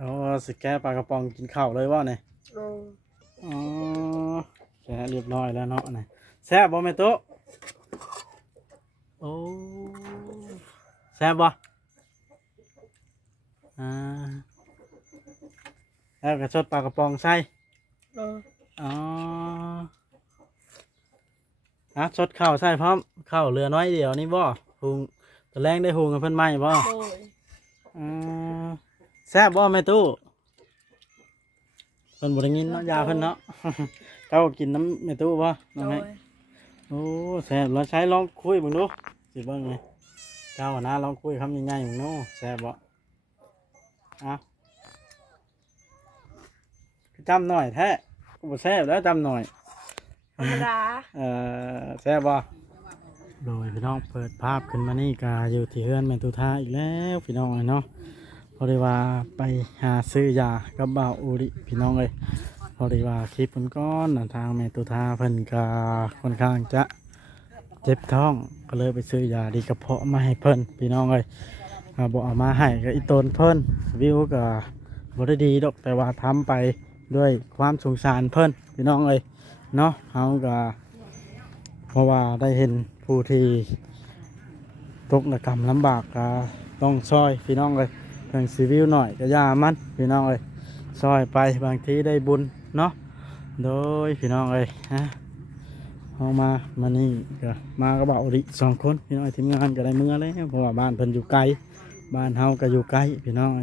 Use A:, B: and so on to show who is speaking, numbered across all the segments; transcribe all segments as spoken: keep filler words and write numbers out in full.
A: อ๋อสิแก้ปลากระป๋องกินข้าวเลยว่าเนี่ย
B: โอ้
A: อ๋อแกะเรียบร้อยแล้วเนาะเนี่ยแซ่บบ่แม่ตุ๊โอ้แซ่บบ่อ่าแล้วก็ชดปลากระป๋องใส่
B: โอ้
A: อ๋ออ่ะชดข้าวใส่พร้อมข้าวเหลือน้อยเดียวนี่บ่หุงตอนแรกได้หุงกับเพิ่นไหมบ่
B: โดย
A: อืมแซ่บบ่แม่ตู้เพิ่นบ่ได้ยินเนาะยาเพิ่นเนาะ เจ้ากินน้ำแม่ตู้บ่น้อง
B: โด
A: ให้
B: ย
A: โอ้แซ่บแล้วใช้ลองคุยเบิ่งดูสิเบิ่งไงเจ้านะลองคุยคำใหญ่ๆเบิ่งดูแซ่บบ่เอ้าคือจำหน่อยแท้กูบ่แซ่บแล้วจำหน่อย
B: ธรรมดา
A: เอ่อแซ่บบ่โดยพี่น้องเปิดภาพขึ้นมานี่กาอยู่ที่เฮือนแม่ตุท่าอีกแล้วพี่น้องเอ้ยเนาะพอดีว่าไปหาซื้อยากับบ่าวอุริพี่น้องเอ้ยพอดีว่าคลิปเพิ่นก้อนน่ะทางแม่ตุท่าเพิ่นก็ค่อนข้างจะเจ็บท้องก็เลยไปซื้อยาดีกระเพาะมาให้เพิ่นพี่น้องเอ้ยอ่าบ่เอามาให้ก็อีตนเพิ่นวิวก็บ่ได้ดีดอกแต่ว่าทำไปด้วยความสงสารเพิ่นพี่น้องเอ้ยเนาะเฮาก็เพราะว่าได้เห็นผู้ที่ตกระกรรมลำบากก็ต้องซอยพี่น้องเลยเพิ่งซีวิวหน่อยก็ย่ามันพี่น้องเลยซอยไปบางทีได้บุญเนาะโดยพี่น้องเลยฮะเอามามานี่ก็มาก็บอกดิสองคนพี่น้องทีมงานก็ได้เมื่อแล้วเพราะว่าบ้านเพิ่นอยู่ไกลบ้านเฮาก็อยู่ไกลพี่น้อง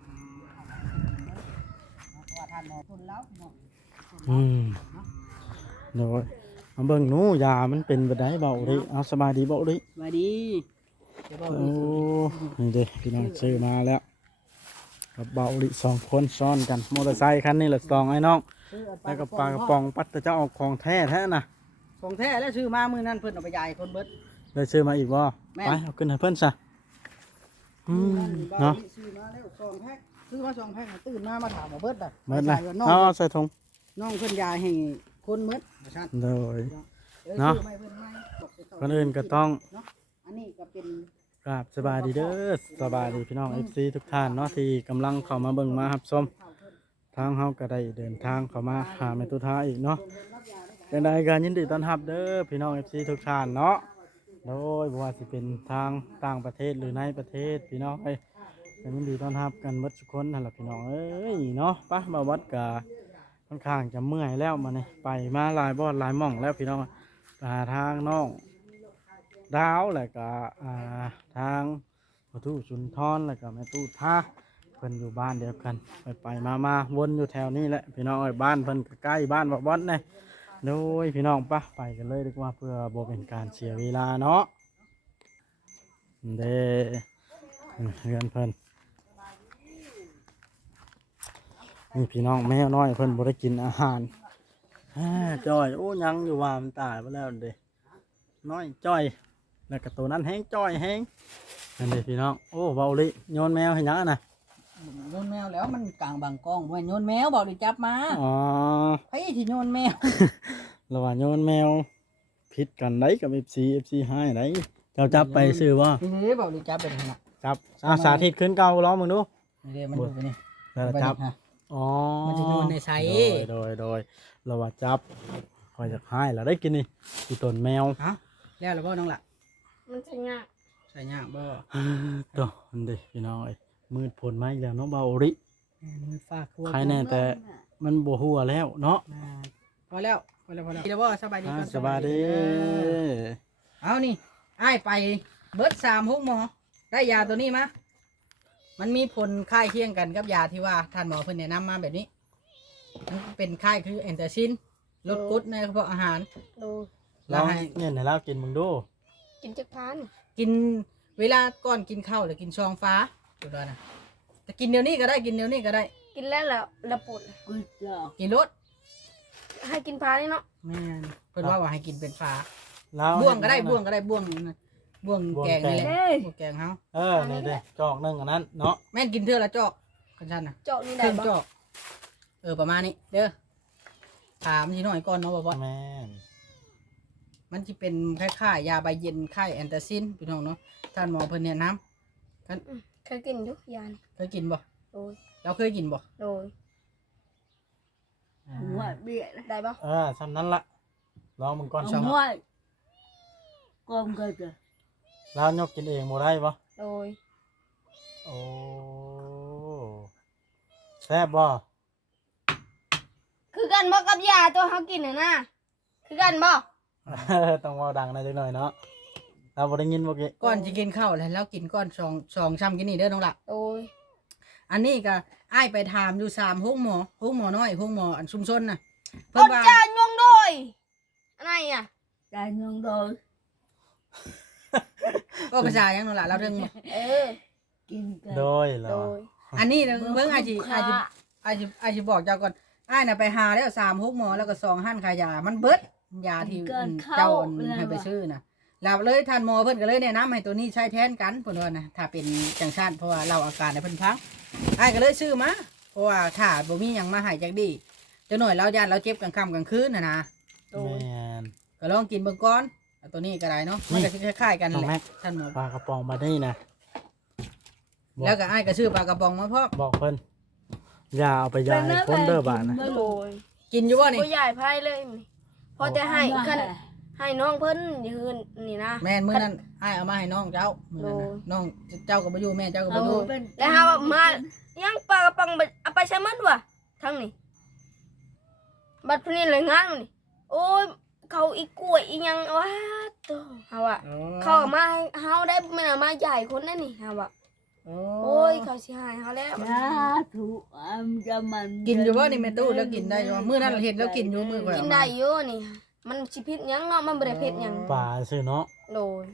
A: อืมโดยเอาเบิ่งหนูยามันเป็นแบบใดเบาดิเอาสบายดีเบาดิ
C: มาดี
A: โอ้นี่เด็กพี่น้องซื้อมาแล้วกับเบาดิสองคนซ้อนกันมอเตอร์ไซค์คันนี้แหละสองไอ้น้องแล้วก็ปลากระป๋องปัดแต่เจ้าออกของแท้แท้นะ
C: ของแท้แล้วซื้อมามือนั้นเพิ่นเอาไปยายคนเบิด
A: ได้ซื้อมาอีกบ่ไปเอาขึ้นให้เพิ่นซะอืมเนาะ
C: ซื้อมาแล้วสองแพ็คซื้อมาสองแพ็คตื่นมามาถามว่าเบิดอ่ะ
A: เมื่อไหร่
C: น้อง
A: เอาใส่ถุง
C: น้องเพิ่นยายให้คนเบิดประชัน
A: เลย
C: เนาะ
A: เนาะคนอื่นก็ต้อง
C: อันนี้ก็เป็น
A: กราบสบายดีเด้อสบายดีพี่น้อง เอฟ ซี ทุกท่านเนาะที่กำลังเข้ามาเบิ่งมารับชมทางเฮาก็ได้เดินทางเข้ามาหาแม่ตุท้าอีกเนาะเป็นรายการยินดีต้อนรับเด้อพี่น้อง เอฟ ซี ทุกท่านเนาะโดยบ่ว่าสิเป็นทางต่างประเทศหรือในประเทศพี่น้องเอ้ยก็ยินดีต้อนรับกันหมดทุกคนนั่นแหละพี่น้องเอ้ยเนาะไปมาวัดกะค่อนข้างจะเมื่อยแล้วมานี่ไปมาหลายบ่อนหลายหม่องแล้วพี่น้องไปหาทางน้องดาวแล้วก็อ่าทางพ่อตู้สุนทรแล้วก็แม่ตู้ท่าเพิ่นอยู่บ้านเดียวกันไปไปมามาวนอยู่แถวนี้แหละพี่น้องเอ้ยบ้านเพิ่นก็ใกล้บ้านบ่บอสเนี่ยโดยพี่น้องปะไปกันเลยดีกว่าเพื่อบ่เป็นการเสียเวลาเนาะเด้เฮือนเพิ่นนี่พี่น้องแมวน้อยเพิ่นบ่ได้กินอาหารอ่าจ้อยโอ้ยังอยู่ว่ามันตายไปแล้วเด้น้อยจ้อยแล้วก็ตัวนั้นแห้งจ้อยแห้งนั่นเด้พี่น้องโอ้เบาลิโยนแมวให้ยังอะนะ
C: โยนแมวแล้วมันกลางบางกล้องบ่โยนแมวบอกดิจับมา
A: อ๋อ
C: ไผที่โยนแมว
A: ระหว่างโยนแมวผิดกันได้กับ เอฟ ซี เอฟ ซี ให้ได้เจ้าจับไปซื้อบ่
C: นี่บอกดิจับเป็นขนาด
A: จับอาสาธิตขึ้นเก่าร้องมึงดู
C: นี่มันอยู่นี่
A: แล้วจับอ๋อ
C: มันจะโยนในไซ
A: โดยโดยโดยเราว่าจับคอยจะให้แล้วได้กินนี่อีต้นแมว
C: ฮะแล้วแล้วบ่น้องล่ะ
B: มันจะยาก
C: ใส่ยากบ่
A: ตัวมันเด็พี่น้องไอ้มืดผลไม้แล้วเนาะเบาริ
C: มือฟ้าคั่ว
A: ใครแน่แต่มันบวหัวแล้วเนาะ
C: พอแล้วพอแล้วพอแล้วเดี๋ยวบ่สบายดี
A: อ่า
C: ก่อน
A: สบายดี
C: เอานี่ไอ้ายไปเบิดสามหกหมอได้ยาตัวนี้มามันมีผลค่ายเคียงกันกับยาที่ว่าท่านหมอเพิ่นแนะนำมาแบบนี้มันเป็นค่ายคือแอนเตาซินลดกรดในกระเพาะอาหาร
B: ดู
A: ลองเนี่ยให้เรากินมึงดู
B: กินจักพัน
C: กินเวลาก่อนกินข้าวหรือกินซองฟ้าดูด้วยนะแต่กินเดี๋ยวนี้ก็ได้กินเดี๋ยวนี้ก็ได้
B: กินแล้วแล้วระปุด
C: กินรส
B: ให้กินพานี่เนาะ
C: แม่นเพิ่นว่าว่าให้กินเป็นฟ้า
A: แล้ว
C: บ่วงก็ได้บ่วงก็ได้บ่วงนะบ่วงแกงนี่แหละบ่วงแกงเฮา
A: เออนี่เด้จอกหนึ่งอันนั้นเนาะ
C: แม่นกินเทื่อละจอกกันชันน่ะ
B: เจาะนี่
C: ค
B: ได้
C: รึ่ง
B: บ่
C: จอกเออประมาณนี้เด้อถามทีหน่อยก่อนเนาะบ่บ่
A: แม่น
C: มันจะเป็นคล้ายๆยาใบเย็นไข้แอนตาซินพี่น้องเนาะท่านหมอเพิ่นแนะนำ
B: เคยกินอยุกยาน
C: เคยกินบ่
B: โดย
C: เราเคยกินบ่
B: โดย
D: หัวเบี้ยนะ
B: ได้ปะ
A: เออซ้ำนั้นละลองมึงก่อน
D: เอา
A: ช่อง
D: หัวกลมก็จะ
A: แล้วยกกินเองบ่ได้บ่
B: โดย
A: โอ้แซ่บบ่
B: คือกันบ่กับยาตัวเขากินน่ะนะคือกันบ่
A: ต้องเว้าดังหน่อยจักหน่อยเนาะเราบ่ได้ยินบ่กี้
C: ก่อนจะกินข้าวแล้วเรากินก้อนสองสองชำกินนี่เด้อน้องละ
B: โดย
C: อันนี้ก็อ้ายไปถามอยู่สามห้องหมอห้องหมอน้อยห้องหมออันชุมชนน่ะ
B: ค
C: เพิ่น
B: น
C: ว่า
B: จานยงโดยอะไรอ่ะ
D: ใจยงโดย
C: ก็ภาษาหยังน้องละเราเรื่องบ่
B: เออ
D: กินกัน
A: โดยเหร
B: โด
A: อย
C: อันนี้เด้อเบิ่งอาจสิ
D: ค่
C: อาจสิอาจสิอาจสิบอกเจ้าก่อนอ้ายน่ะไปหาแล้วสามห้องหมอแล้วก็สองห้านขายยามันเบิดยาที่เจ้าให้ไปซื้อน่ะแล้วเลยท่านหมอเพิ่นก็เลยแนะนำให้ตัวนี้ใช้แทนกันเพิ่นว่านะถ้าเป็นจังซั่นเพราะว่าเราอาการในเพิ่นพังอ้ายก็เลยซื้อมาเพราะว่าถ้าบ่มีหยังมาให้จักดีจักหน่อยเราย่านเราเจ็บกลางค่ำกลางคืนน่ะนะ
B: โด
A: แม
B: ย
A: น
C: ก็ลองกินเบิ่งก่อนเอาตัวนี้ก็ได้เนาะมันก็สิคล้ายๆกัน
A: น้อง
C: แห
A: แม็
C: ละ
A: ก
C: ท่านหมอ
A: ปลากระป๋องมาได้นะบอก
C: แล้วก็อ้ายก็ซื้อปลากระป๋องมาพร้อม
A: บอกเพิ่นอย่าเอาไปยายคนเด้อบาดนะ
B: โดย
C: กินอยู่บ่นี่
B: ผู้ใหญ่พายเลยนี่พอจะให้คันให้น้องเพิ่นยืนนี่นะ
C: แม่นมื้อนั้นอ้ายเอามาให้น้องเจ้ามื้อนั้นน่ะ
B: โอ้
C: น้องเจ้าก็บ่อยู่แม่เจ้าก็บ่
B: เอา
C: อยู่
B: แล้วเฮามายังปลากระป๋องไปเอาไปใช้มันวะทั้งนี้บัดพนี้เลยงานมันนี่โอ้ยเขาอีกกล้วยอีหยังวะตัวเฮาอะเขาเอามาให้เฮาได้ไม่น่ามาใหญ่คนนั่นนี่เฮาอะโอ้ยเขาสิหายเฮาแล้ว
D: สาธุอัมจะมัน
C: กินอยู่บ่นี่แม่ตู้แล้วกินได้อยู่บ่มื้อนั้นเห็นแล้วกินอยู่มื้อก่อน
B: กินได้อยู่นี่ มันสิพิษหยังเนาะมันบ่ได้เผ็ดหยัง
A: ปลาซื้อเนาะ
B: โดย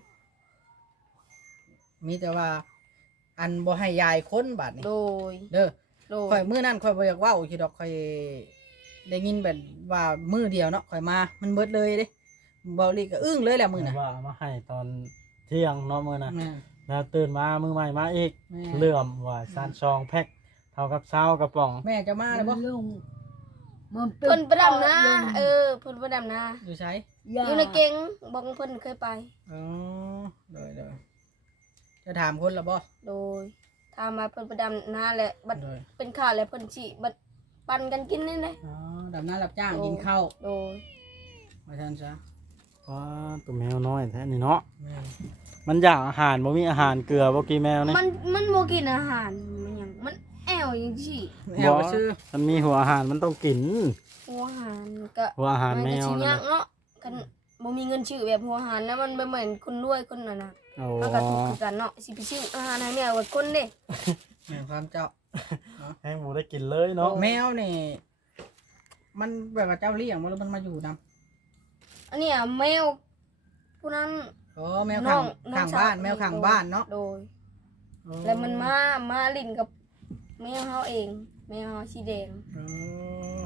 C: มีแต่ว่า อันบ่ให้ยายคนบาดนี่
B: โดย
C: เด้อ
B: โด
C: ข่อย
B: ย
C: มื้อนั้นข่อยบ่อยากเว้าคิดดอกข่อยได้ยินแบบว่ามื้อเดียวเนาะข่อยมา มันเบิดเลยเด้เบาลีก็อึ้งเลยแหละมื้อน่ะ
A: ว่าเอามาให้ตอนเที่ยงเนาะมื้อน่ะ
C: แม่น
A: แล้วตื่นมามื้อใหม่มาอีก
C: แม่
A: เลื่อมว่าซานซองแพ็คเท่ากับเช้ากระป๋อง
C: แม่จะมาแล้วบ่
D: ลุงมัน
B: เพิ่นไปดำนาเออเพิ่นไปดำนา
C: อยู่ไส
B: อยู่ในเก่งบอกเพิ่นเคยไป
C: อ๋อเด้อๆจะถามคนละบ่
B: โดยถ้ามาเพิ่นไปดำนาแหละบัด
C: โดย
B: เป็นข้าวแล้วเพิ่นสิบัดปั่นกันกินนี่แหละ
C: อ๋อดำน้ารับจ้างกินข้าว
B: โดย
C: ว่าซั่นซะ
A: ว้าตัวแมวน้อยแท้นี่เนาะ
C: แม่น
A: มันอยากอาหารบ่มีอาหารเกลือบ่กี่แมวนี่
B: มันมันบ่กินอาหารมันหยังมันแอวจังซี่
C: แอวไปซื้อ
A: มันมีหัวอาหารมันต้องกิน
B: หัวอาหารก็
A: หัวอาหารแมว
B: มันก็สิ
A: นั่น
B: ยา
A: น่ะ
B: กเนาะคันบ่มีเงินซื้อแบบหัวอาหารแล้วมันบ่เหมือนคนรวยคนนั้นน่ะ
A: โอ้
B: มันก็ถูกคือกันเนาะสิไปซื้ออาหารให้แมวไว้คนเด้
C: แม่นความเจ้า
A: ให้หมูได้กินเลยเนาะ
C: แมวนี่มันแบบว่าเจ้าเลี้ยงบ่หรือมันมาอยู่นํ
B: อันเนี้ยแมวผู้นั้น
C: อ๋อแมวข้าง
B: น้
C: ข้าง
B: สว
C: บ้านแมวข้างบ้านเนาะ
B: โดย
C: อ๋อ
B: แล้วมันมามาลิ้นกับแมวเฮาเองแมวเฮาสีแดง
C: อ๋อ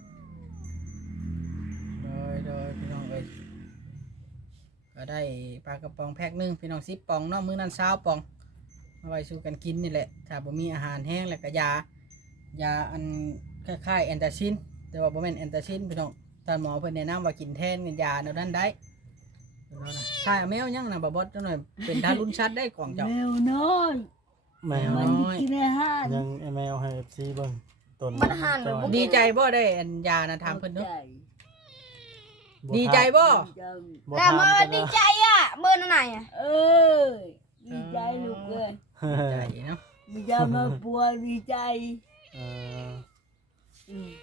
C: โดยโดยพี่น้องเอ้ยก็ได้ปลากระป๋องแพ็คหนึงพี่น้องสิบปองเนาะมื้อนั้นเช้าปองเอาไว้สู่กันกินนี่แหละถ้าบ่มีอาหารแห้งแล้วก็ยายาอันคล้ายๆแอนตาซินแต่ว่าบ่แม่นแอนตาซินพี่น้องท่านหมอเพิ่นแนะนำว่ากินแทนกับยาแนวนั้นได้เดี๋ยวนะใช่แมวยังนะบ่บดจังหน่อยเป็นทารุณชัดได้ของเจ้า
D: แมวน้อย
A: แมว
D: มัน
C: น้อย
D: กินอาหาร
A: ยังไอ้แมวให้ เอฟ ซี เบิ่งต้น
B: มันอาหารมันบ่
C: ดีใจบ่ได้อันยานะถามเพิ่นเนาะ
D: ใจ
C: ดีใจบ่
D: จัง
B: แล้วมาดีใจอ่ะเบอร์นั่นไหนอ่ะ
D: เอ้ยดีใจลูกเอ้ย
C: ใจเนาะ
D: มันจะมาปัวดีใจ
A: เออ
D: อืม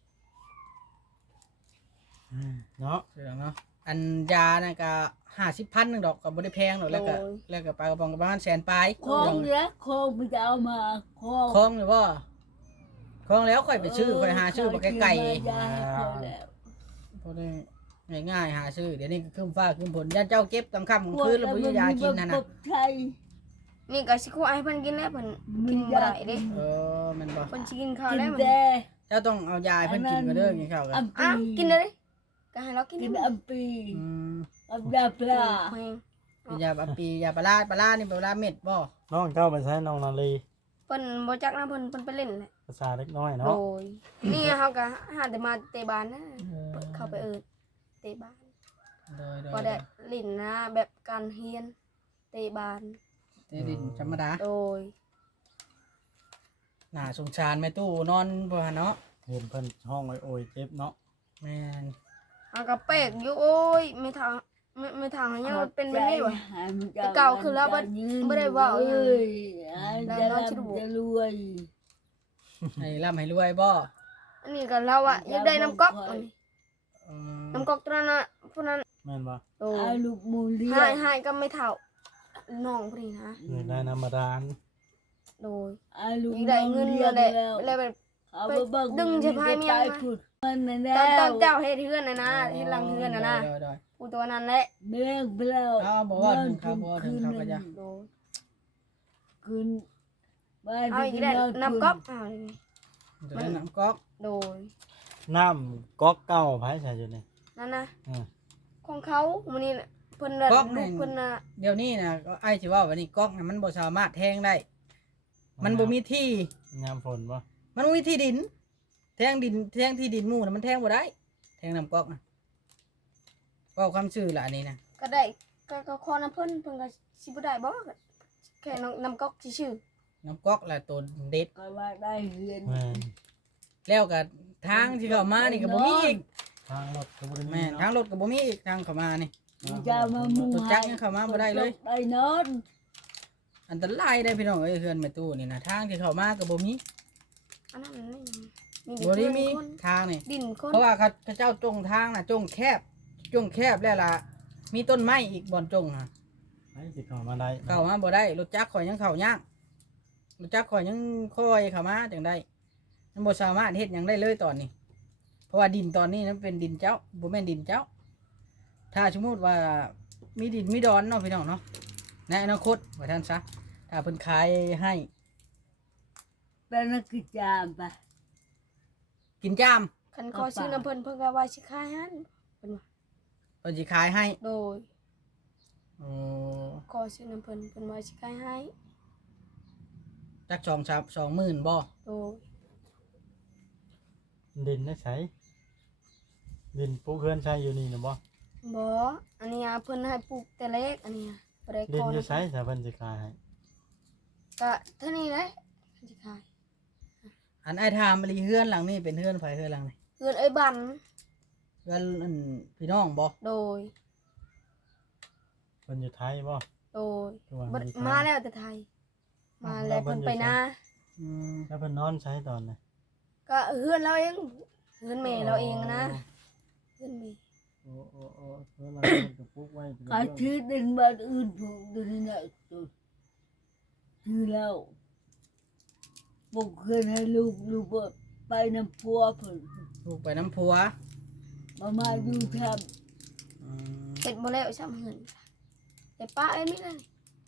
A: เนาะ
C: เสือเนาะอันยาน่ะก็ห้าสิบพันหนึงดอกก็บ่ได้แพงดอกแล้วก็แล้วก็ปลากระป๋องก็ประมาณแสนปลาย
D: คองแล้วคองมันจะเอามาคอง
C: คลองอยู่บ่คลองแล้วค่อยไปชื่อค่อยหาชื่อบ่ไกล
D: ยายให้เขาแล้ว
C: ๆพอได้ง่ายๆหาชื่อเดี๋ยวนี้ก็ขึ้นฟ้าขึ้นฝนย่าเจ้าเก็บกลางค่ำกลางคืนแล้วบ่มียากินนั่นน่ะ
D: ไทย
B: นี่ก็สิขอให้เพิ่นกินแล้วเพิ่นกินบ่ได้เด้
C: เออมันบ่
B: เพิ่นสิกินข้าว
D: กิน
B: แล้วมัน
D: แต่
C: เจ้าต้องเอายาให้เพิ่นกินก็เด้อกินข้าวกัน
D: อัม
B: อ้าว
D: ปี
B: กินเลยก็ให้เรากิน
D: กินอัมปี
C: อืม
D: อัมดาปลา
B: แพง
C: เป็นยาอัปปียาปลาร้าปลาร้านี่ปลาร้าเม็ดบ่
A: น้องเจ้าไปใช้น้องนาลี
B: เพิ่นบ่จักนะเพิ่นเพิ่นไปเล่นแหละ
A: ภาษาเล็กน้อย
B: โด
A: เนาะ
B: ยนี่เฮาก็หาแต่มาเตะบานนะเข้าไปเอิ้นเตะบาน
C: โดยโดย
B: พอได้ลิ้นนะแบบการเฮียนเตะบาน
C: เตดินธรรมดา
B: โดย
C: น่าสงสารแม่ตู้นอนบ่เนาะ
A: เห็นเพิ่นห้องไว้โอยเจ็บเนาะ
C: แม่น
B: หากระเปกอยู่โอ้ยไม่ทางไม่ไม่ทางให้ยังเป็นแบบนี้วะ แต่เก่าคือแล้วบ่บ่ได้เว้าอีหยัง
D: เอ้ย
B: แล้
D: จะ
B: วน้อง
D: ร่ำ
B: ชิดู
D: จะรวย
C: ให้ร่ำให้รวยบ่
B: อันนี้ก็เราอะอยากได้น้ำก๊อกอันนี้
C: อืม
B: น้ำก๊อกตัวนั้นน่ะผู้นั้น
A: แม่นบ่
B: โอ้
D: เอาลูกหมูเลี้ย
B: ให้
D: ง
B: ให้ก็ไม่เท่าน้องผู้นี้นะ
A: อยากได้น้ำบาดาล
B: โดย
D: เอาลูก
B: อยากได้เงิน
D: ลี้ย
B: มาแหละ
D: แล้ว
B: แล้วแบบ
D: เอาไปเบิ่ง
B: ดึงจะพายเมียมา
D: ไปพูดมันนั่นแห
B: ต
D: ละ
B: อนตอนเจ้าเฮ็ดเฮือนน่ะนะเฮ็ดหลังเฮือนน่ะนะ
C: โดยโดย
B: ผู้ตัวนั้นแหละ
D: เบิ่งไปแล้ว
C: เอาบอกว่าถึงครับบอกว่าถึงครับก็จะ
B: โดย
D: คืนบ้าน
B: เอาอีกได้น้ำก๊อกเอาเลย
C: จะได้น้ำก๊อก
B: โดย
A: น้ำก๊อกเก่าไผใส่อยู่นี่
B: นั่นนะ
A: อือ
B: ของเขามื้อนี้น่ะเพิ่นน่ะลูกเพิ่นน่ะ
C: เดี๋ยวนี้นะก็ไอ้สิว่าวันนี้ก๊อกน่ะมันบ่สามารถแทงได้ มันบ่มีที่
A: ยามฝนบ่
C: มันบ่มีที่ดิน แทงดินแทงที่ดินหมู่น่ะมันแทงบ่ได้ แทงน้ำก๊อกน่ะเว้าคำชื่อล่ะอันนี้นะ
B: ก็ได้ก็ก็ขอน้ำเพิ่นเพิ่นก็สิบ่ได้บ่แค่น้ำน้ำก๊อกซื่อ
C: น้ำก๊อกแหละตัวเด็ด
D: ก็ว่าได้เรียน
A: แม่น
C: แล้วก็ทางที่เข้ามานี่ก็บ่มีอีก
A: ทางรถก็บ่ได้มี
C: แม่นทาง
A: เนาะ
C: รถก็บ่มีอีกทางเข้ามานี่
D: มันจะมามุ่ง
C: รถจักรยังเข้ามาบ่ได้เลย
D: ได้นอน
C: อันตรายได้พี่น้องเอ้ยเฮือนแม่ตู้นี่นะทางที่เข้ามาก็บ่มี
B: ๆอันนั้นนี่มี
C: บ่ได้มี
B: คน
C: ทางนี่
B: ดินคน
C: เพราะว่าเขาเขาเจ้าจงทางน่ะจงแคบจงแคบแล้วล่ะมีต้นไม้อีกบ่อนจงน่ะ
A: ไผสิเข้ามาได้
C: เข้ามาบ่ได้รถจักรข่อยยังเข้ายากรถจักรข่อยยังค่อยเข้ามาจังได้มันบ่สามารถเฮ็ดหยังได้เลยตอนนี้ เพราะว่าดินตอนนี้นั้นเป็นดินเจ้าบ่แม่นดินเจ้า ถ้าสมมุติว่ามีดินมีดอนเนาะพี่น้องเนาะในอนาคตว่าท่านซะถ้าเพิ่นขายให้
D: เป็นนักกิจามปะ
C: กินจ้าม
B: คันขอซื้อน้ำเพิ่นเพิ่นก็ว่าสิขายหันเพิ่นว่า
C: เพิ่นสิขายให้
B: โดย
C: โอ้
B: ขอซื้อน้ำเพิ่นเพิ่นว่าสิขายให้
C: จักสองสามสองหมื่นบ่
B: โดย
A: ดินได้ใช้ดินปลูกเฮือนใช้อยู่นี่นะบ่
B: บ่อันนี้อะเพิ่นให้ปลูกแต่เล็กอันนี้อะบ่ได้
A: ดิ
B: ข
A: น
B: อ
A: อยู่
B: น้ำ
A: ใช้ถ้าเพิ่นสิขายให้
B: ก็เท่านี้แหละเพิ่นสิขาย
C: อันไอ้ทามมะลีเฮือนหลังนี้เป็นเฮือนไผเฮือนหลังนี้
B: เงินเอ้ยบัน
C: เฮือนอันพี่น้องบ่
B: โดย
A: เพิ่นอยู่ไทยบ่
B: โดย
A: คือว่า
B: บ่
A: มีไทย
B: มาแล้วแต่ไทย มาแล้วเพิ่นไปนา
C: อืม
A: แล้วเพิ่นนอนใช้ตอนไหน
B: ก็เฮือนเราเองเฮือนแม่เราเองนะเฮือนแม่
A: โอ้โอ้โอ้เพิ่นมาเพิ่นก็ปลูกไว้เป็น
D: ขา
A: เรื่อง
D: ชื่อดึงบ้านอื่นผูกตัวนี้นะตัวชื่อแล้วบอกเพื่อนให้ลูกลูกว่าไปน้ำพัวเพิ่น
C: ลูกไปน้ำผัว
D: มามาดูท
C: อืม
B: เฮ็ดบ่แล้วซ้ำเฮือนแต่ป้าเอ้ยมีนั่น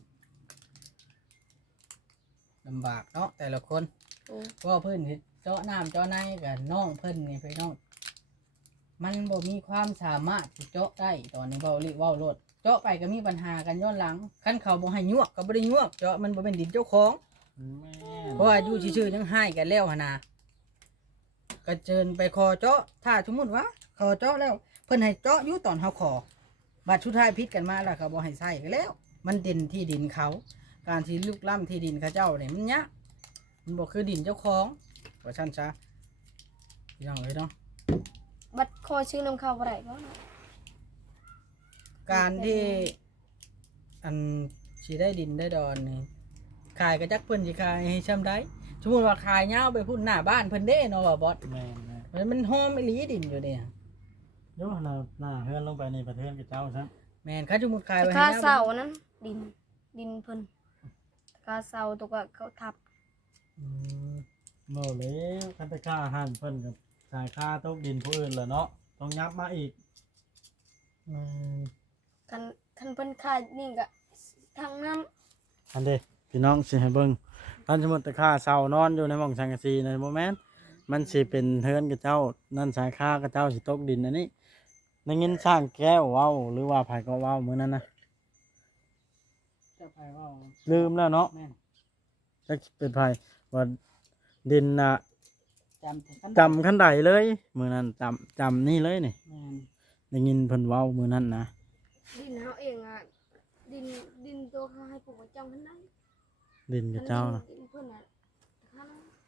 C: ลำบากเนาะแต่ละคน
B: โอ้
C: เพราะว่าเพิ่นเฮ็ดเจาะน้ำเจาะในกับน้องเพิ่นนี่พี่น้อง มันบ่มีความสามารถที่เจาะได้ตอนนี้เว้าลิเว้าโลดเจาะไปก็มีปัญหากันย้อนหลังคันเขาบ่ให้ยวกก็บ่ได้ยวกเจาะมันบ่เป็นดินเจ้าของ
A: แม่น
C: เพราะว่าอยู่ซื่อๆยังให้กันแล้วหั่นน่ะก็เชิญไปขอเจาะถ้าสมมุติว่าขอเจาะแล้ว เพิ่นให้เจาะอยู่ตอนเฮาขอบัดสุดท้ายพิษกันมาแล้วเขาบ่ให้ใช้ก็แล้ว มันดินที่ดินเขา การที่ลุกล้ำที่ดินเขาเจ้าเนี่ยมันยะมันบ่คือดินเจ้าของว่าซั่นซะพี่น้องเอ้ยเนาะ
B: บัดขอซื้อน้ำข้าวบ่ได้บ่
C: การที่อันสิได้ดินได้ดอนนี่ขายก็จักเพิ่นสิขายให้ช่ำได้สมมุติว่าขายยาวไปพุ่นหน้าบ้านเพิ่นเด้เนาะว่าบอส
A: แม่นแม่น
C: มันมันหอมอีหลีดินอยู่เนี่ย
A: เดี๋ยวหน้าหน้าเฮือนลงไปนี่ประเทศกับเจ้าซะ
C: แม่นเขาสมมุติขาย
B: แต่
C: ไว้ให้
B: ค่า
C: นะ
B: เสานั้นดินดินเพิ่นค่าเสาตัวก็เขาทับ
C: อืม
A: เมื่อแล้วคันไปค่าอาหารเพิ่นกับจ่ายค่าตกดินผู้อื่นแล้วเนาะต้องยับมาอีก
C: อืม
B: คันคันเพิ่นขายนี่ก็ทางน้ำ
A: อันเด้พี่น้องสิให้เบิ่งท่านสมมุติแต่ค่าเช่านอนอยู่ในหม่องสังกะสีในบ่แม่นมันสิเป็นเฮือนกับเจ้านั่นสายค่ากับเจ้าสิตกดินอันนี้ได้ยินสร้างแก้วเว้าหรือว่าไผก็เว้ามื้อนั้นนะ
C: จะไปเว่า
A: ลืมแล้วเนาะ
C: แม่น
A: จักเป็นไผว่าดินน่ะ
C: จำแต่ขั้น
A: จำคันใดเลยมื้อนั้นจำจำนี่เลยนี่
C: แม่น
A: ได้ยินเพิ่นเว้ามื้อนั้นนะ
B: ดินเฮาเองอ่ะดินดินตัวเขาให้ปลูกไว้จังเพิ่นได้
A: ดินกับเจ้านะ
B: ดินเพิ่นน่ะค่านั้น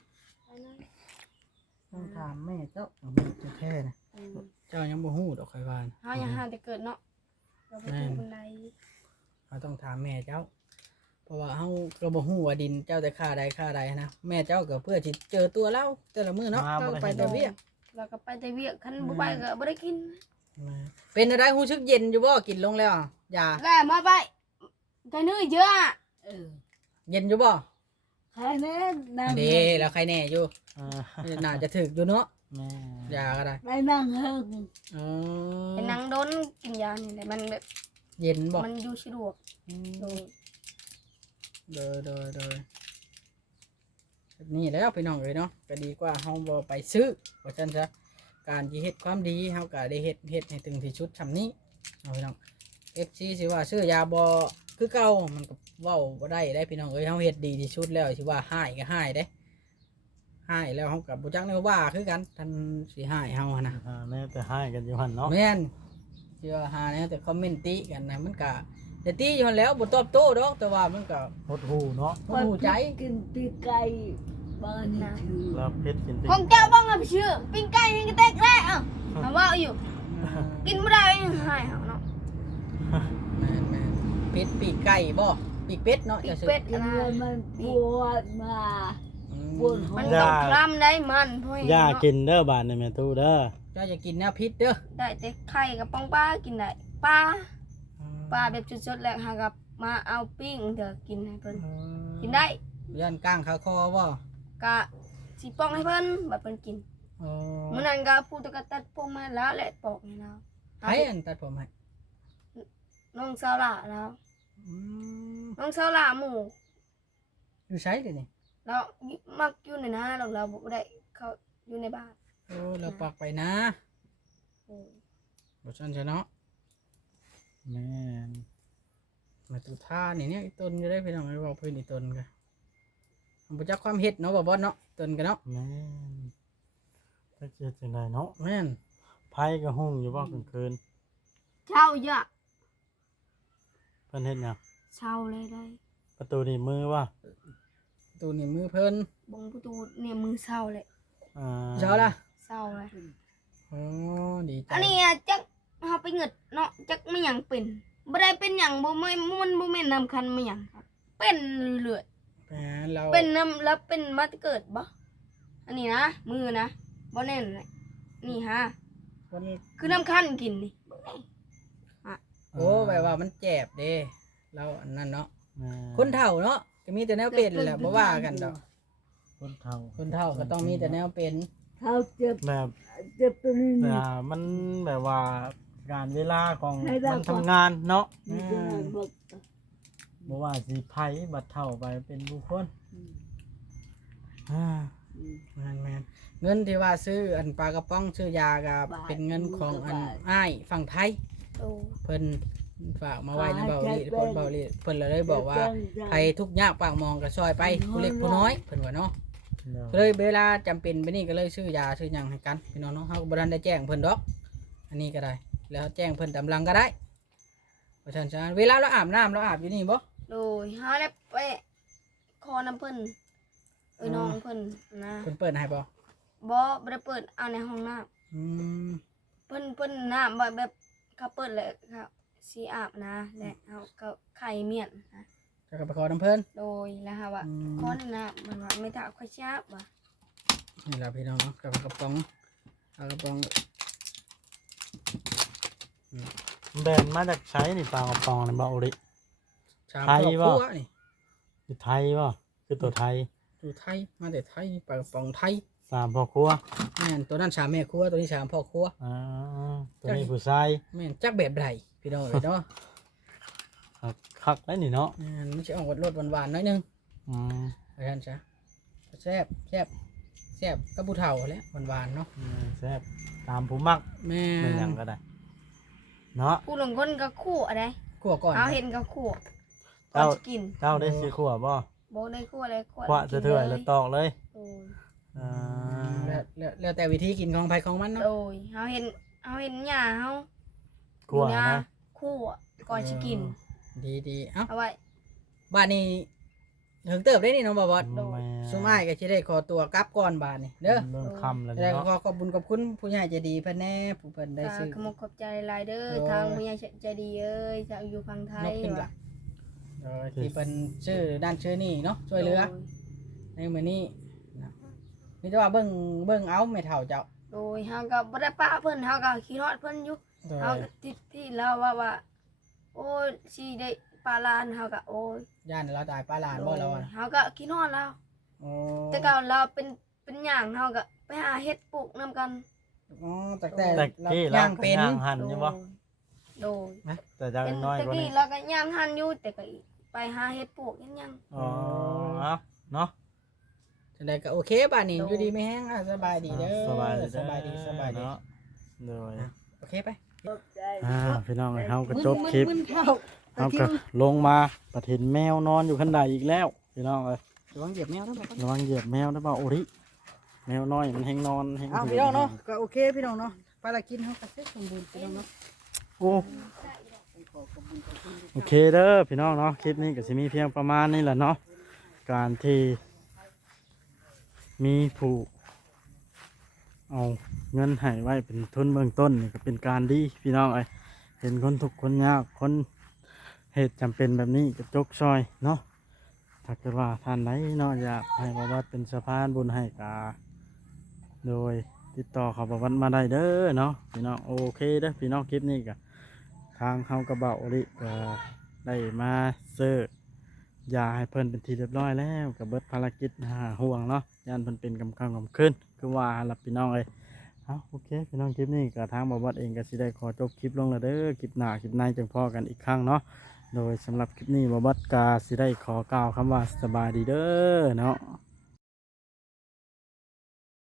B: อันนั้น
C: ต้องถามแม่เจ้าแม่จะแท้นะ
B: อืม
C: เจ้ายังบ่ฮู้ดอกข่อยว่านะ
B: เฮายังหาแต่เกิดเนาะเราไปดูบันได
C: เราต้องถามแม่เจ้า เพราะว่าเฮาก็บ่ฮู้ว่าดินเจ้าแต่ค่าใดค่าใดนะแม่เจ้าก็เพื่อสิเจอตัวเราแต่ละมื้อเนาะเจ้าไปแต่เวียก
B: เราก็ไปแต่เวียกคันบ่ไปก็บ่ได้กิน
C: เป็นอะไรฮู้สึกเย็นอยู่บ่กินลงแล้วยา
B: แล้วมาไปไกนื้อเยอะอะ
D: เออ
C: เย็นอยู่บ่
D: ใครแน่นั่ง
C: เด้แล้วใครแน่อยู่
A: อ่า
C: น่าจะถึกอยู่เนาะ
A: แม่
C: ยาก็ได้
D: ไปนั่งเฮิง
C: อ๋อ
B: เป็นนางโดนกินยานี่แหละมันแบบ
C: เย็นบ่
B: มันอยู่สะดวกโดย
C: โดยโดยโดยแบบนี่แล้วพี่น้องเอ้ยเนาะก็ดีกว่าเฮาบ่ไปซื้อว่าซั่นซะการที่เฮ็ดความดีเฮาก็ได้เฮ็ดเฮ็ดให้ถึงที่สุดซำนี้เอาพี่น้อง เอฟ ซี สิว่าซื้อยาบ่คือเก่ามันก็เว้าบ่ได้ได้พี่น้องเอ้ยเฮาเฮ็ดดีที่สุดแล้วสิว่าหายก็หายเด้หายแล้วเฮาก็บ่จักแนวว่าคือกันท่านสิหายเฮาหั่นน่ะ
A: อ่าแน่แต่ให้กันอยู่หั่นเนาะ
C: แม่นสิว่าหาแนวแต่คอมเมนต์ติกันนะมันก็แต่ติอยู่หั่นแล้วบ่ตอบโต้ดอกแต่ว่ามันก็
A: หดหูเนาะ
C: บ่ฮู้ใจ
D: กินปีกไก่บ้านนี่ถือ
A: แล้วเพชรกินติ
B: ของเจ้าบ้องอะพี่ชื่อปิ้งไก่ยังกระเตกได้อ่ะมาว่าอยู่ กินบ่ได้ยังหายเฮาเนาะ
C: แม่นแม่นเป็ดปีกไก่บ่ปีกเป็ดเนาะ
B: ปี
C: จะ
B: ก
C: ซื้อ
B: เป็ด
D: กิน
B: นะ
D: แล้วมันปวดมา
C: อืม
D: ปวดหัว
B: มันต้องคลำได้มันเพราะ
A: ย่า
B: เนาะ
A: กินเด้อบาดในแม่ตู้เด้อ
C: เจ้าจะกินแนวพิษเด้อ
B: ได้แต่ไข่กับปองปลากินได้ปลาปลาแบบสดๆแหละหากับมาเอาปิ้งเดี๋ยวกินให้เพิ่นกินได้
C: ย่านก้างขาคอบ่
B: กะสิปองให้เพิ่นแบบเพิ่นกิน
C: อ๋อ
B: มื้อนั้นก็ผู้ตะกะตัดผมมาแล้วแหละปอกให้เรา
C: ไผอันตัดผมให้
B: น้องสาวหล่าแล้ว
C: อืม
B: น้องสาวหล่าหมู่
C: อยู่ไสเดี๋ยวนี้
B: เรามักอยู่ในนาเราเราบ่ได้เขาอยู่ในบ้าน
C: โอ้เราปักไปนะ
B: โอ้
C: บ่ซั่นซะเนาะ
A: แม่น
C: มาตุท่านี่เนี่ยอีต้นจะได้ไปทำไมบอกเพื่อนอีต้นกันผมบ่จักความเฮ็ดเนาะบ่บอสเนาะต้นกันเนาะ
A: แม่นจักเฮ็ดจังไดเนาะ
C: แม่น
A: ไผก็หุ่งอยู่บ่กลางคืน
B: เช่าเยอะ
A: เพิ่นเฮ็ดหยัง
B: เช่าเลยได้
A: ประตูนี่มือว่า
C: ตัวนี้มือเพิ่น
B: บงประตูเนี่ยมือเช่าเลย
A: อ่า
C: เช้าละ
B: เช่าเลย
C: อ๋อดีใจ
B: อันนี้อะจักเฮาไปเงิดเนาะจักไม่หยังเป็นบ่ได้เป็นหยังบ่แม่นมันบ่แม่นนำคันไม่หยังครับ เป็นเรื่อย
C: แหมเรา
B: ๆเป็นน้ำแล้วเป็นมาแต่เกิดบ่อันนี้นะมือนะบ่แน่นเลยนี่ฮะ
C: วัน
B: คือน้ำคันกินนี่
C: โอ้แบบว่ามันเจ็บเด้เราอันนั้นเนาะ
A: แม่
C: คนเฒ่าเนาะก็มีแต่แนวเป็นแหละบ่ว่ากันดอก
A: คนเฒ่า
C: คนเฒ่าก็ต้องมีแต่แนวเป็น
D: เท้าเจ็บ
A: แบบ
D: เจ็บตัวนี้นี่
A: อ่ามันแบบว่าการเวลาของ
D: ให้ได้
A: มันทำงานเนาะ
D: มีแต่บอก
A: บ่ว่าสิไผบัดเฒ่าไปเป็นบุคคลอ่า
C: แม่นแม่นเงินที่ว่าซื้ออันปลากระป๋องซื้อยาก็เป็นเงินของอันอ้ายฝั่งไทย
B: โอ้
C: เพิ่นฝากมาไว้ในเบาลีเพิ่นเบาลีเพิ่นเลยบอกว่าใครทุกข์ยากปากมองก็ซอยไปผู้เล็กผู้น้อยเพิ่นว่าเนาะ
A: เดี๋ยว
C: ก็เลยเวลาจำเป็นไปนี่ก็เลยซื้อยาซื้อหยังให้กันพี่น้องเนาะเฮาก็บ่ทันได้แจ้งเพิ่นดอก อันนี้ก็ได้ แล้วแจ้งเพิ่นตำลังก็ได้เพราะฉะนั้นเวลาเราอาบน้ำเราอาบอยู่นี่บ่
B: โดยเฮาแล้วไปขอน้ำเพิ่นเอ้ยน้องเพิ่นนะ
C: เพิ่นเปิดให้บ่
B: บ่บ่ได้เปิดเอาในห้องน้ำ
C: อืม
B: เพิ่นเพิ่นน้ำแบบแบบเขาเปิดเลยครับสีอาบนะและเขาก็ไข่เมียนนะ
C: จะก็ไปขอน้ำเพิ่น
B: โดยแล้วค่ะว่า
C: อืม
B: ค้อนนะมันว่าไม่ถ้าค่อยชาบว่ะ
C: นี่ล่ะพี่น้องเนาะกับกระป๋องเอากระป๋อง
A: แบนมาจากใช้นี่ปลากระป๋องในเบาอุริ
C: ชาม
A: ไทย
C: ครอบ
A: บ่
C: ครัวนี่
A: อยู่ไทยป่ะคือตัวไทย
C: อยู่ไทยมาแต่ไทยปลากระป๋องไทย
A: สามพ่อครัว
C: แม่นตัวนั้นชามแม่ครัวตัวนี้ชามพ่อครัว
A: อ่าตัวนี้ผู้ชาย
C: แม่นจักแบบใดพี่น้องเอ้ยเนาะ
A: คักคักได้นี่เนาะ
C: แม่นมันสิออกรสหวานๆหน่อยหนึง
A: อืม
C: เพราะฉะนั้นจ้ะแซ่บแซ่บแซ่บกับผู้เฒ่าแหล้วหวานๆเนาะ
A: อืมแซ่บตามผู้มัก
C: แม่
A: ไม่หยังก็ได้เนาะ
B: ผู้หลงคนก็คู่อะไร
C: คั่วก่อน
B: เอาเห็นก็คู่ก่อ
A: เจ้า
B: นจะกิน
A: เจ้าได้ซื้อขวบบ่
B: บอกได้คู่อะไรคู่
A: ขวะเถื่อยๆแล้วตอกเลย
B: โอ้ย
A: อ่า
C: แล้วแล้วแล้วแต่วิธีกินของไผของมันเนาะ
B: โดยเขาเห็นเขาเห็นหญ้าเขา
A: ขวะ
B: หญ้า
A: นะ
B: คู่ก่อนจะกิน
C: ดีดีๆเอ้า
B: เอาไว้
C: บ้านนี้ถึงเติบได้นี่น้องบ่บอส
A: แม่
C: สุมอ้ายก็สิได้ขอตัวกลับก่อนบาดนี่เด้อ
A: เริ่มคำแล้ว
C: แล้ว
A: เนาะ
C: ก็ขอขอบคุญขอบคุณผู้ใหญ่ใจดีเพิ่นแน่ผู้เพิ่นได้
B: ก็
C: ซื้อ
B: ขอบคุณขอบใจหลายๆเด้อ
C: โอ้ย
B: ทางผู้ใหญ่ใจดีเอ้ยจะอยู่ฝั่งไท
C: น
B: ย
C: กขึ้น
B: ว่ะ
C: ละเออที่เพิ่นชื่อด้านชื่อนี่เนาะช่วยเหลือในมื้อนี้นะมีแต่ว่าเบิ่งเบิ่งเอาแม่เฒ่าเจ้า
B: โดยเฮาก็บ่ได้ปะเพิ่นเฮาก็คิดฮอดเพิ่นอยู่
C: โด
B: เฮาย ที่ที่เราว่าว่า โอ้ยสิได้ปลาลานเฮาก็โอ้ย
C: ย่านเราตายป้าหลานบ่เราอ่ะ
B: เฮาก็คิดฮอดเรา
C: โอ้
B: แต่ก่อนเราเป็นเป็นหยังเฮาก็ไปหาเฮ็ดปลูกนํกัน
C: อ๋อแต่แต่
A: แต่
C: เรา
A: กี้เรา
C: ย่าง
A: ก็
C: เป็น
A: ย่างหันอยู่บ่
B: โดย
A: แต่เจ้า
B: เป็น
A: น้อย
B: ตะ
A: กว่า
B: กี้
A: นี้
B: เราก็ย่างหันอยู่แต่ก็ไปหาเฮ็ดปลูกยังยัง
A: อ๋อเอาเนาะ
C: จังได๋ก็โอเคบ้านนี้อยู่ดีไม่แห้งอ่ะสบายดีเด้อ
A: สบายดี
C: สบายดีสบายดี
A: เนาะโดย
C: โอเคไป
D: ขอบใจ
A: อ่าพี่น้องเอ้ยเฮาก็จบคลิป
C: มึนๆเท่า
A: เฮาก็ลงมาประเห็นแมวนอนอยู่ข้างใดอีกแล้วพี่น้องเอ้ย
C: ระวังเหยียบแมวนะบ่
A: ระวังเหยียบแมวได้บ่าโอริแมวน้อยมันแฮงนอนแฮง
C: เอาพี่น้องเนาะก็โอเคพี่น้องเนาะภารกิจเฮาก็เสร็จสมบูรณ์พี่น้องเนาะ
A: โอ้โอเคเด้อพี่น้องเนาะคลิปนี้ก็สิมีเพียงประมาณนี้แหละเนาะการที่มีผู้เอาเงินให้ไว้เป็นทุนเบื้องต้นนี่ก็เป็นการดีพี่น้องเอ้ยเห็นคนทุกข์คนยากคนเหตุจำเป็นแบบนี้ก็จกซอยเนาะถ้าเกิดว่าท่านใดเนาะอยากให้บวชเป็นสะพานบุญให้กาโดยติดต่อเขาบวชมาได้เด้อเนาะพี่น้องโอเคเด้อพี่น้องคลิปนี้ก็ทางเขากระเบาอริก็ได้มาเซอร์ยาให้เพิ่นเป็นทีเรียบร้อยแล้วกับเบิดภารกิจหาห่วงเนาะยานเพิ่นเป็นกำกำกำขึ้นคือว่าหลับพี่น้องเลยเอาโอเคพี่น้องคลิปนี้ก็ทางบวชเองก็สิได้ขอจบคลิปลงแล้วเด้อคลิปหน้าคลิปในจังพอกันอีกครั้งเนาะโดยสำหรับคลิปนี้บวชกาสิได้ขอกล่าวคำว่าสบายดีเด้อเนาะ